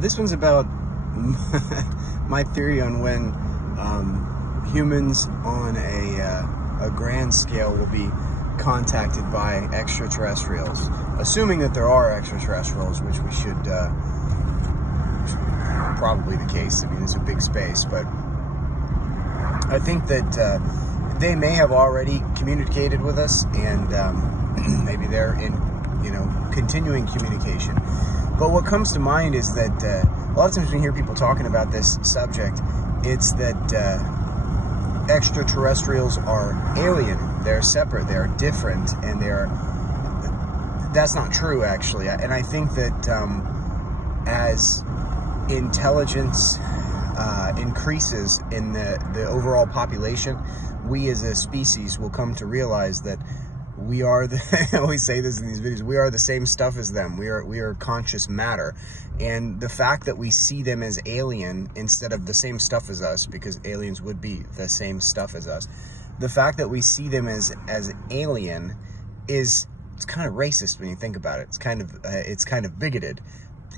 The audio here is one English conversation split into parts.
This one's about my theory on when humans on a grand scale will be contacted by extraterrestrials, assuming that there are extraterrestrials, which we should, probably the case. I mean, it's a big space, but I think that they may have already communicated with us, and maybe they're in, continuing communication. But what comes to mind is that a lot of times when you hear people talking about this subject, it's that extraterrestrials are alien. They're separate. They are different, and that's not true, actually. And I think that as intelligence increases in the overall population, we as a species will come to realize that we are I always say this in these videos, we are the same stuff as them. We are conscious matter. And the fact that we see them as alien instead of the same stuff as us, because aliens would be the same stuff as us, the fact that we see them as alien it's kind of racist when you think about it. It's kind of bigoted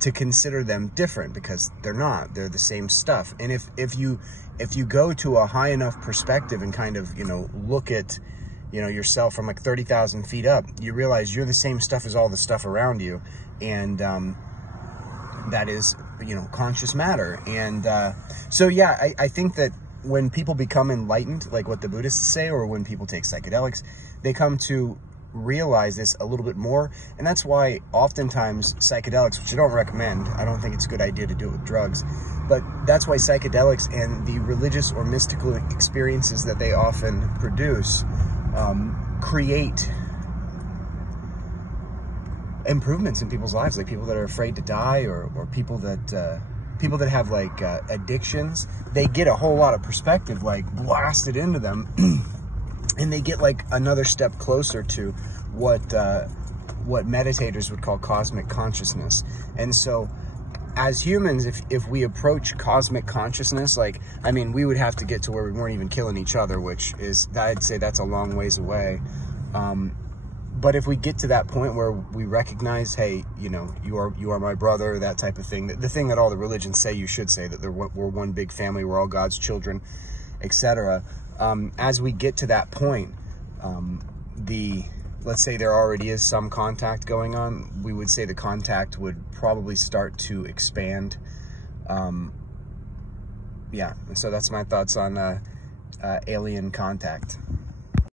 to consider them different, because they're not. They're the same stuff. And if you go to a high enough perspective and kind of, look at yourself from like 30,000 feet up, you realize you're the same stuff as all the stuff around you. And that is, conscious matter. And so, yeah, I think that when people become enlightened, like what the Buddhists say, or when people take psychedelics, they come to realize this a little bit more. And that's why oftentimes psychedelics, which I don't recommend, I don't think it's a good idea to do it with drugs, but that's why psychedelics and the religious or mystical experiences that they often produce create improvements in people's lives, like people that are afraid to die, or people that have like addictions. They get a whole lot of perspective like blasted into them and they get like another step closer to what meditators would call cosmic consciousness. And so as humans, if we approach cosmic consciousness, we would have to get to where we weren't even killing each other, which is, I'd say that's a long ways away. But if we get to that point where we recognize, hey, you are my brother, that type of thing, the thing that all the religions say you should say, that we're one big family, we're all God's children, etc. As we get to that point, let's say there already is some contact going on, we would say the contact would probably start to expand. Yeah, and so that's my thoughts on alien contact.